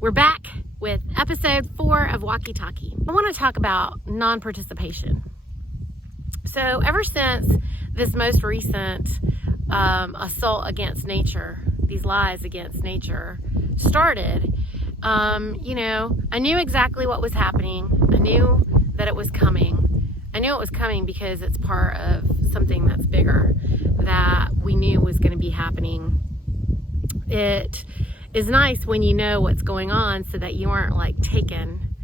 We're back with episode 4 of Walkie Talkie. I want to talk about non-participation. So ever since this most recent assault against nature, these lies against nature started, I knew exactly what was happening. I knew that it was coming. I knew it was coming because it's part of something that's bigger that we knew was going to be happening. It is nice when you know what's going on so that you aren't like taken,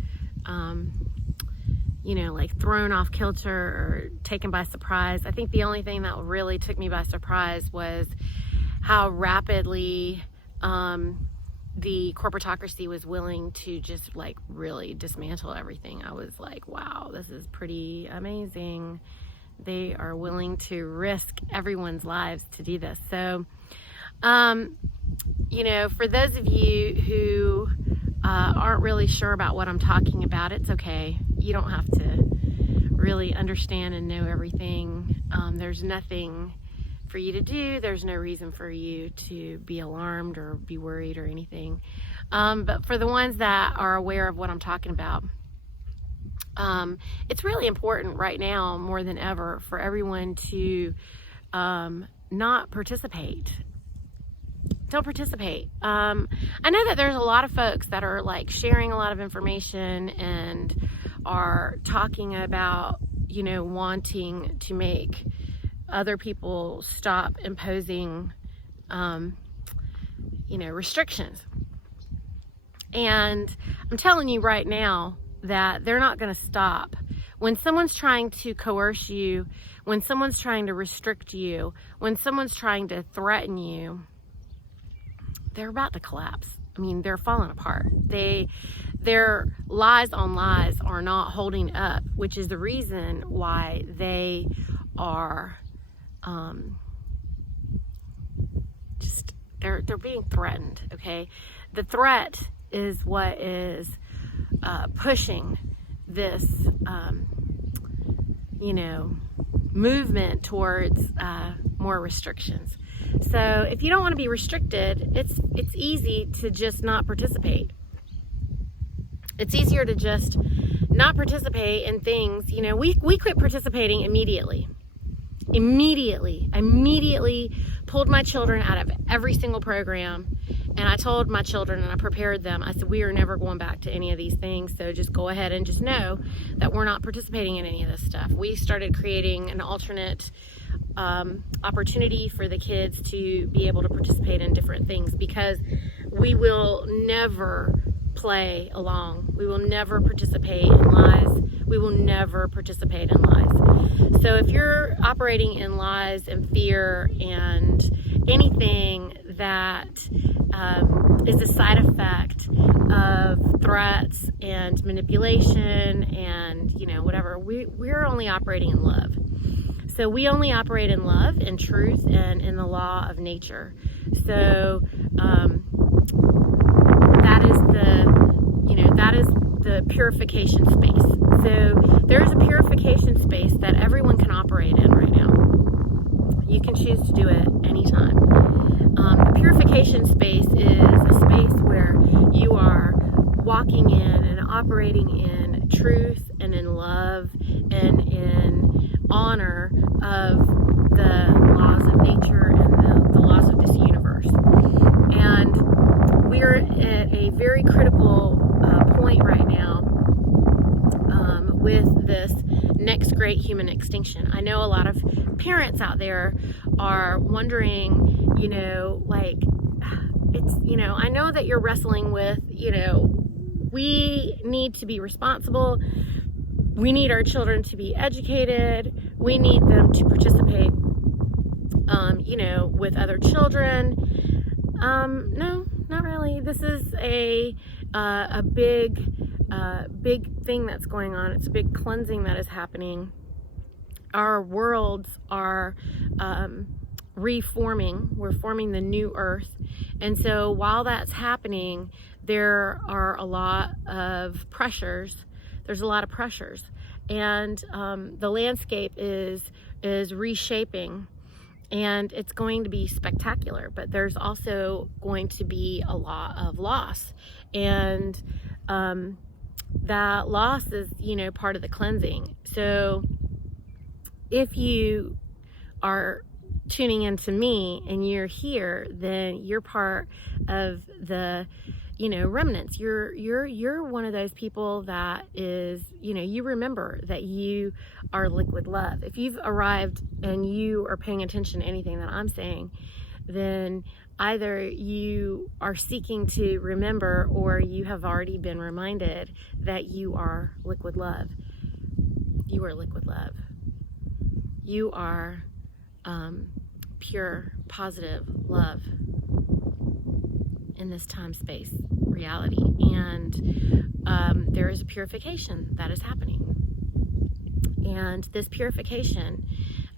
like thrown off kilter or taken by surprise. I think the only thing that really took me by surprise was how rapidly the corporatocracy was willing to just like really dismantle everything. I was like, wow, this is pretty amazing. They are willing to risk everyone's lives to do this. So, for those of you who aren't really sure about what I'm talking about, it's okay. You don't have to really understand and know everything. There's nothing for you to do. There's no reason for you to be alarmed or be worried or anything. But for the ones that are aware of what I'm talking about, it's really important right now more than ever for everyone to not participate. Don't participate. I know that there's a lot of folks that are like sharing a lot of information and are talking about, wanting to make other people stop imposing, restrictions. And I'm telling you right now that they're not going to stop. When someone's trying to coerce you, when someone's trying to restrict you, when someone's trying to threaten you, they're about to collapse. I mean, they're falling apart. Their lies on lies are not holding up, which is the reason why they are they're being threatened. Okay, the threat is what is pushing this movement towards more restrictions. So if you don't want to be restricted, it's easy to just not participate. It's easier to just not participate in things. We quit participating immediately. I immediately pulled my children out of every single program, and I told my children, and I prepared them, I said, we are never going back to any of these things, so just go ahead and just know that we're not participating in any of this stuff. We started creating an alternate opportunity for the kids to be able to participate in different things, because we will never play along. We will never participate in lies. We will never participate in lies. So if you're operating in lies and fear and anything that is a side effect of threats and manipulation and whatever, we're only operating in love. So we only operate in love and truth and in the law of nature. So that is the purification space. So there is a purification space that everyone can operate in right now. You can choose to do it anytime. The purification space is a space where you are walking in and operating in truth and in love and in honor of the laws of nature and the laws of this universe. And we're at a very critical point right now with this next great human extinction. I know a lot of parents out there are wondering, I know that you're wrestling with, we need to be responsible. We need our children to be educated. We need them to participate, with other children. No, not really. This is a big thing that's going on. It's a big cleansing that is happening. Our worlds are reforming. We're forming the new earth. And so while that's happening, there are a lot of pressures. There's a lot of pressures. And the landscape is reshaping. And it's going to be spectacular, but there's also going to be a lot of loss. And that loss is, part of the cleansing. So if you are tuning into me and you're here, then you're part of the remnants. You're one of those people that is, you remember that you are liquid love. If you've arrived and you are paying attention to anything that I'm saying, then either you are seeking to remember, or you have already been reminded that you are liquid love. You are liquid love. You are pure, positive love in this time-space reality. And there is a purification that is happening. And this purification,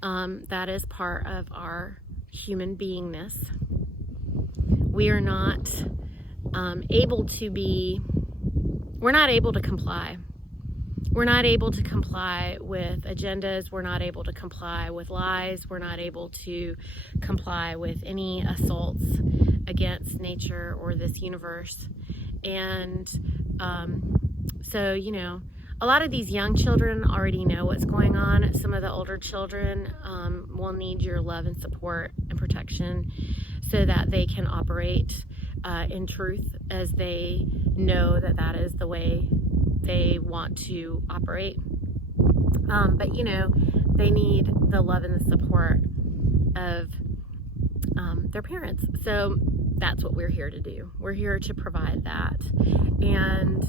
that is part of our human beingness. We are not able to comply. We're not able to comply with agendas. We're not able to comply with lies. We're not able to comply with any assaults against nature or this universe. And so, a lot of these young children already know what's going on. Some of the older children will need your love and support and protection so that they can operate in truth, as they know that that is the way they want to operate. But they need the love and the support of their parents. So that's what we're here to do. We're here to provide that. And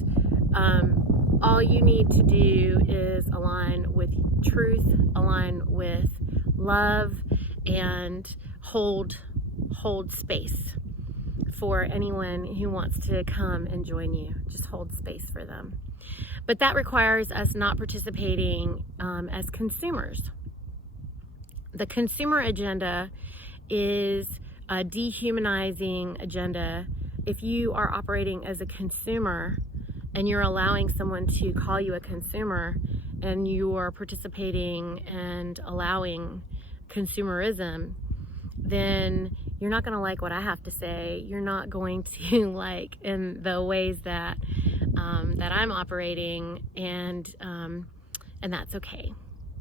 all you need to do is align with truth, align with love, and hold space for anyone who wants to come and join you. Just hold space for them. But that requires us not participating as consumers. The consumer agenda is a dehumanizing agenda. If you are operating as a consumer and you're allowing someone to call you a consumer, and you are participating and allowing consumerism, then you're not going to like what I have to say. You're not going to like in the ways that I'm operating, and that's okay.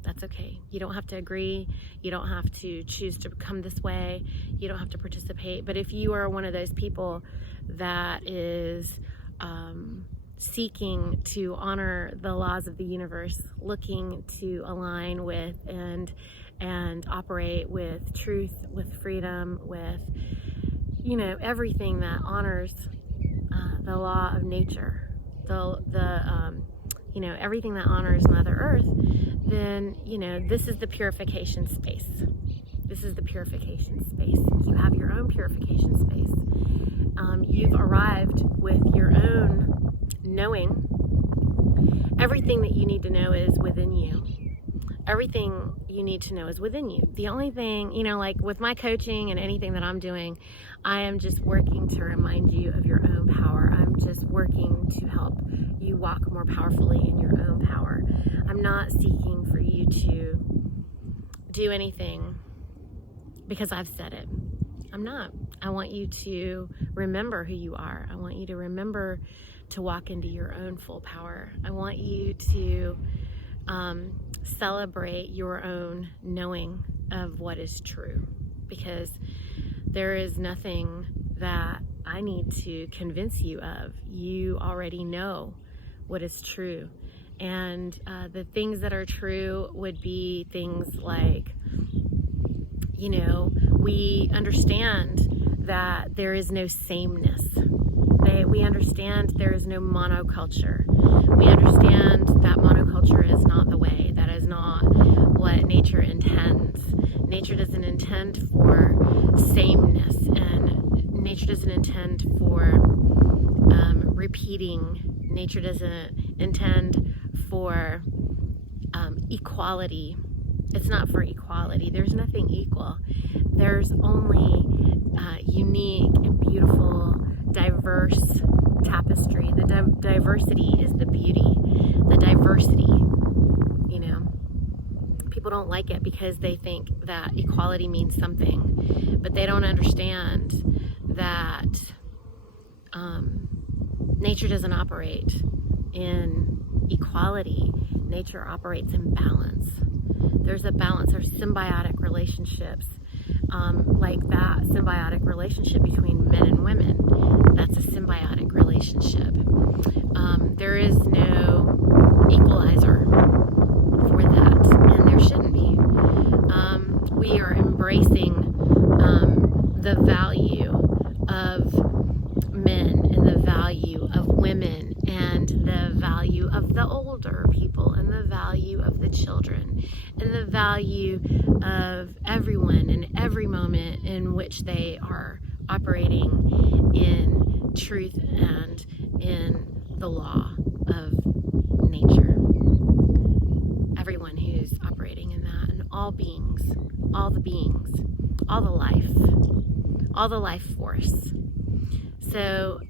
That's okay. You don't have to agree. You don't have to choose to come this way. You don't have to participate. But if you are one of those people that is seeking to honor the laws of the universe, looking to align with and operate with truth, with freedom, with everything that honors the law of nature, everything that honors Mother Earth, then this is the purification space. This is the purification space. You have your own purification space. You've arrived with your own knowing. Everything that you need to know is within you. Everything you need to know is within you. The only thing, like with my coaching and anything that I'm doing, I am just working to remind you of your own power. I'm just working to help you walk more powerfully in your own power. I'm not seeking for you to do anything because I've said it. I'm not. I want you to remember who you are. I want you to remember to walk into your own full power. I want you to celebrate your own knowing of what is true, because there is nothing that I need to convince you of. You already know what is true. And the things that are true would be things like, we understand that there is no sameness. We understand there is no monoculture. We understand that monoculture is not the way. That is not what nature intends. Nature doesn't intend for sameness, and nature doesn't intend for repeating. Nature doesn't intend for equality. It's not for equality. There's nothing equal. There's only unique and beautiful, diverse tapestry. The diversity is the beauty. The diversity, people don't like it because they think that equality means something, but they don't understand that nature doesn't operate in equality. Nature operates in balance. There's a balance. There's symbiotic relationships, like that symbiotic relationship between men and women. That's a symbiotic relationship. There is no equalizer for that, and there shouldn't be. We are embracing the value of men and the value of women and the value of the older people and the value of the children and the value of everyone in every moment in which they are operating in truth and in the law of nature. Everyone who's operating in that, and all beings, all the beings, all the life force. So,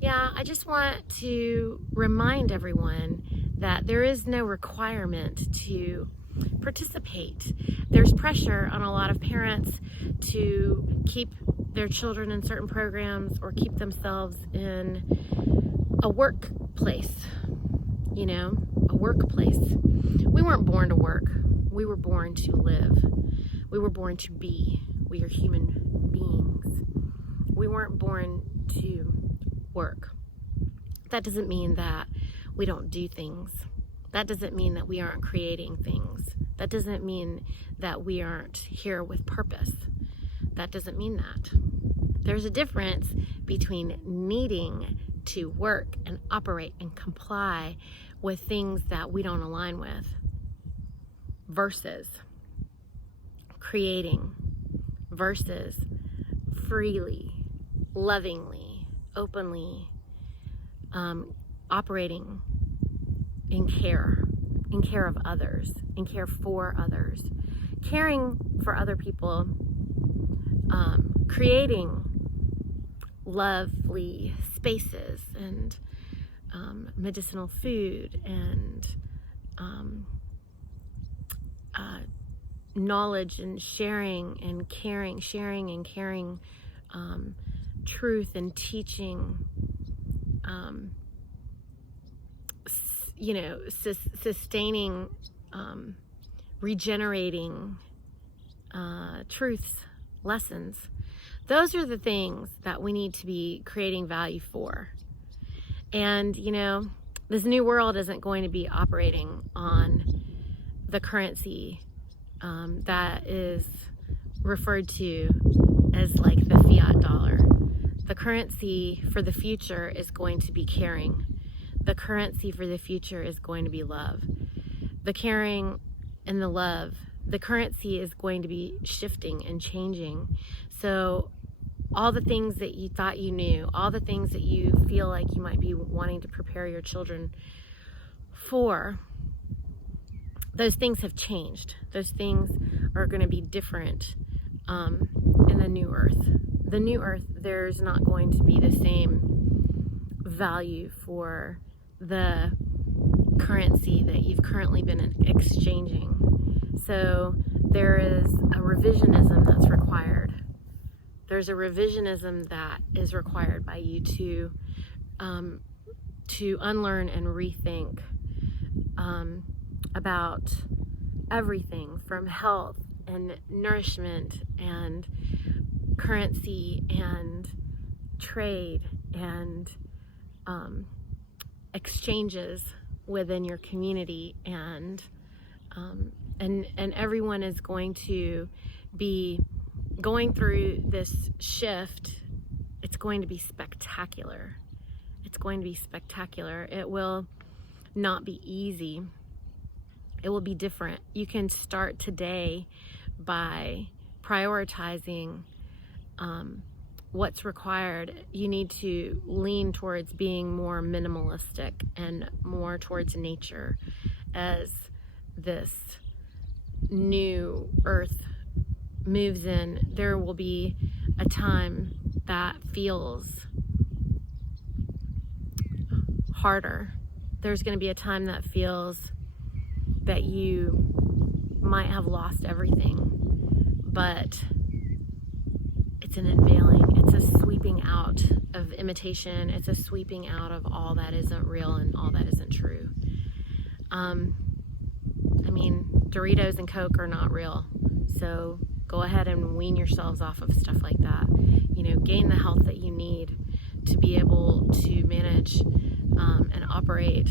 yeah, I just want to remind everyone that there is no requirement to participate. There's pressure on a lot of parents to keep their children in certain programs or keep themselves in a workplace, a workplace. We weren't born to work. We were born to live. We were born to be. We are human beings. We weren't born to work. That doesn't mean that we don't do things. That doesn't mean that we aren't creating things. That doesn't mean that we aren't here with purpose. That doesn't mean that. There's a difference between needing to work and operate and comply with things that we don't align with versus creating, versus freely, lovingly, openly operating in care of others, in care for others, caring for other people, creating lovely spaces and medicinal food and knowledge and sharing and caring, truth and teaching, sustaining, regenerating truths, lessons. Those are the things that we need to be creating value for. And, this new world isn't going to be operating on the currency that is referred to as like the fiat dollar. The currency for the future is going to be caring. The currency for the future is going to be love. The caring and the love, the currency is going to be shifting and changing. So all the things that you thought you knew, all the things that you feel like you might be wanting to prepare your children for, those things have changed. Those things are going to be different in the new earth. The new earth, there's not going to be the same value for the currency that you've currently been exchanging. So there is a revisionism that's required. There's a revisionism that is required by you to unlearn and rethink about everything from health and nourishment and currency and trade and exchanges within your community, and everyone is going to be going through this shift. It's going to be spectacular. It's going to be spectacular. It will not be easy. It will be different. You can start today by prioritizing what's required. You need to lean towards being more minimalistic and more towards nature as this new earth moves in. There will be a time that feels harder. There's going to be a time that feels that you might have lost everything, but it's an unveiling. It's a sweeping out of imitation. It's a sweeping out of all that isn't real and all that isn't true. I mean, Doritos and Coke are not real. So go ahead and wean yourselves off of stuff like that. You know, gain the health that you need to be able to manage and operate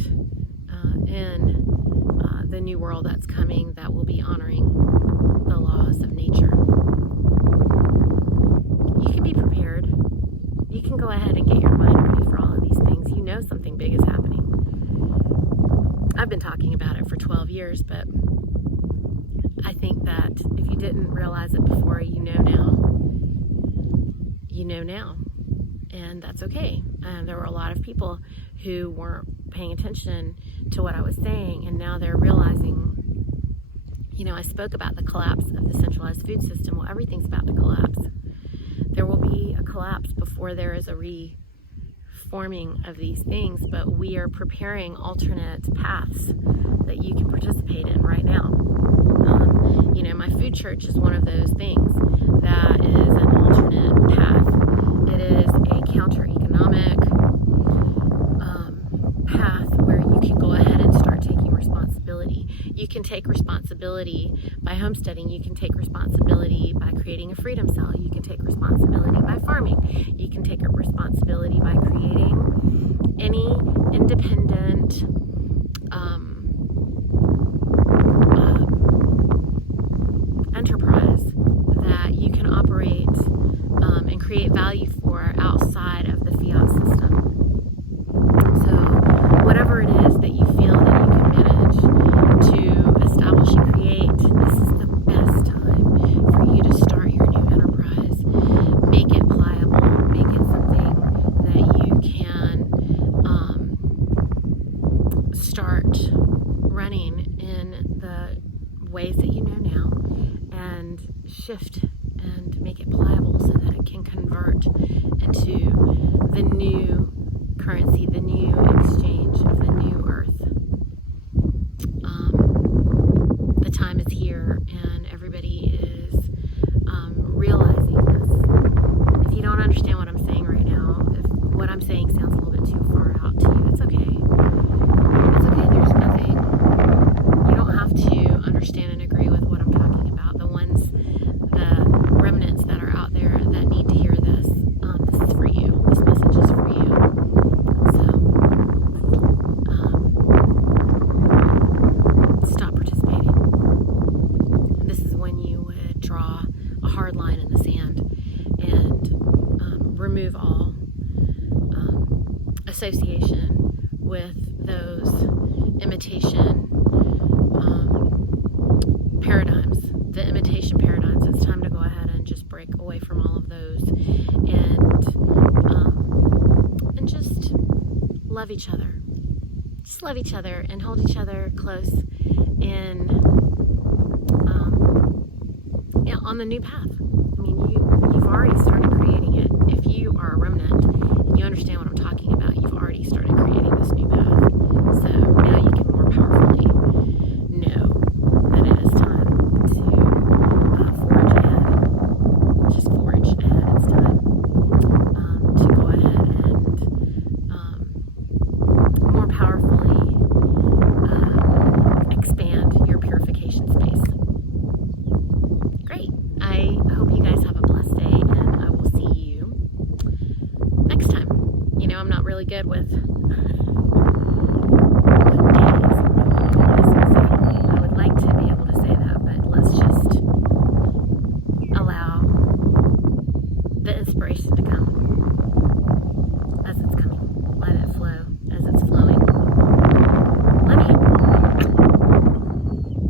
in the new world that's coming, that will be honoring the laws of nature. You can be prepared. You can go ahead and get your mind ready for all of these things. You know something big is happening. I've been talking about it for 12 years, but I think that if you didn't realize it before, you know now. You know now. And that's okay. There were a lot of people who weren't paying attention to what I was saying, and now they're realizing, you know, I spoke about the collapse of the centralized food system. Well, everything's about to collapse. There will be a collapse before there is a reforming of these things, but we are preparing alternate paths that you can participate in right now. You know, my food church is one of those things that is an alternate path. It is a counter-economic path where you can go ahead and start taking responsibility. You can take responsibility by homesteading. You can take responsibility by creating a freedom cell. You can take responsibility by farming. You can take a responsibility by creating any independent enterprise that you can operate and create value for outside of the fiat system. So whatever it is that you feel that you can manage to establish and create, this is the best time for you to start your new enterprise. Make it pliable, make it something that you can start running in the ways that you know now, and shift and make it pliable so that it can convert into the new currency, the new exchange of the new earth. The time is here, and everybody is realizing this. If you don't understand what I'm saying right now, if what I'm saying sounds a little bit too far out to you, it's okay. It's okay. There's nothing. You don't have to understand and agree with what I'm talking about. The remnants that are out there that need to hear this, this is for you. This message is for you. So, stop participating. This is when you would draw a hard line in the sand and remove all association with those imitation paradigms, the imitation paradigms. It's time to go ahead and just break away from all of those and just love each other. Just love each other and hold each other close in on the new path. I mean, you've already started creating it. If you are a remnant and you understand what I'm talking about, you've already started creating this new path. So now you can more powerfully know that it is time to forge ahead. Just forge ahead. It's time to go ahead and more powerfully expand your purification space. Great. I hope you guys have a blessed day, and I will see you next time. You know, I'm not really good with